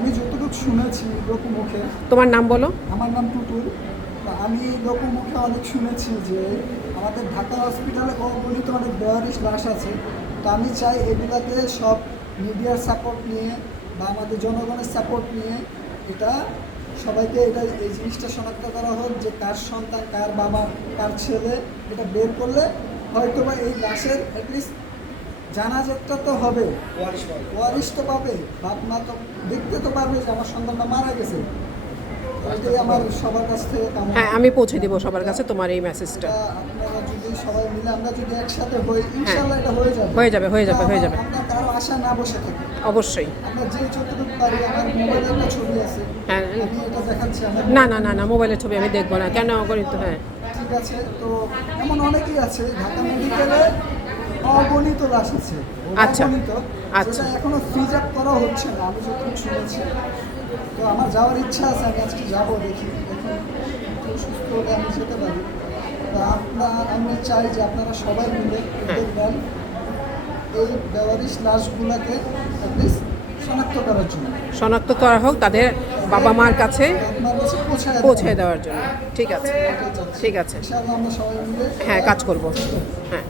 আমি যতটুকু শুনেছি লোকমুখে। তোমার নাম বলো। আমার নাম টুটুল। তা আমি লোকমুখে অনেক শুনেছি যে আমাদের ঢাকা হসপিটালে অগণিত অনেক বেওয়ারিশ লাশ আছে। তো আমি চাই এগুলাতে সব মিডিয়ার সাপোর্ট নিয়ে বা আমাদের জনগণের সাপোর্ট নিয়ে এটা সবাইকে এই জিনিসটা শনাক্ত করা হোক যে কার সন্তান, কার বাবা, কার ছেলে, এটা বের করলে হয়তো বা এই লাশের অ্যাটলিস্ট জানাজাটা তো হবে, ওয়ারিশ তো পাবে, বাপ মা তো দেখতে তো পারবে যে আমার সন্তানটা মারা গেছে। এটাই আমার সবার কাছ থেকে কামনা। হ্যাঁ, আমি পৌঁছে দেবো সবার কাছে তোমার এই মেসেজটা। আপনারা যদি সবাই মিলে আমরা যদি একসাথে হই, হ্যাঁ, ইনশাআল্লাহ এটা হয়ে যাবে। হয়ে যাবে, হয়ে যাবে, হয়ে যাবে। আমরা কারো আশা না বসে থাকি। অবশ্যই। আমরা যে যতটুকু পারি, আমার মোবাইলে একটা ছবি আছে, হ্যাঁ। আমি এটা দেখাচ্ছি আমার। না না না না, মোবাইলের ছবি আমি দেখবো না, কেন অগণিত? হ্যাঁ, ঠিক আছে। তো এমন অনেকেই আছে ঢাকা মেডিকেলে অগণিত লাশ আছে, আচ্ছা, অগণিত, আচ্ছা। যেটা এখনো ফ্রিজ আপ করা হচ্ছে না, আমি যতটুকু শুনেছি। তো আমার যাওয়ার ইচ্ছা আছে, আমি আজকে যাবো, দেখি একটু সুস্থ হলে আমি যেতে পারি। তো আমি চাই যে আপনারা সবাই মিলে উদ্যোগ নেন এই বেওয়ারিশ লাশগুলোকে অ্যাটলিস্ট শনাক্ত করার জন্য, শনাক্ত করা হোক, তাদের বাবা মার কাছে আপনার কাছে পৌঁছে দেওয়ার জন্য। ঠিক আছে, ঠিক আছে। ইনশাআল্লাহ আমরা সবাই মিলে হ্যাঁ, কাজ করব। হ্যাঁ।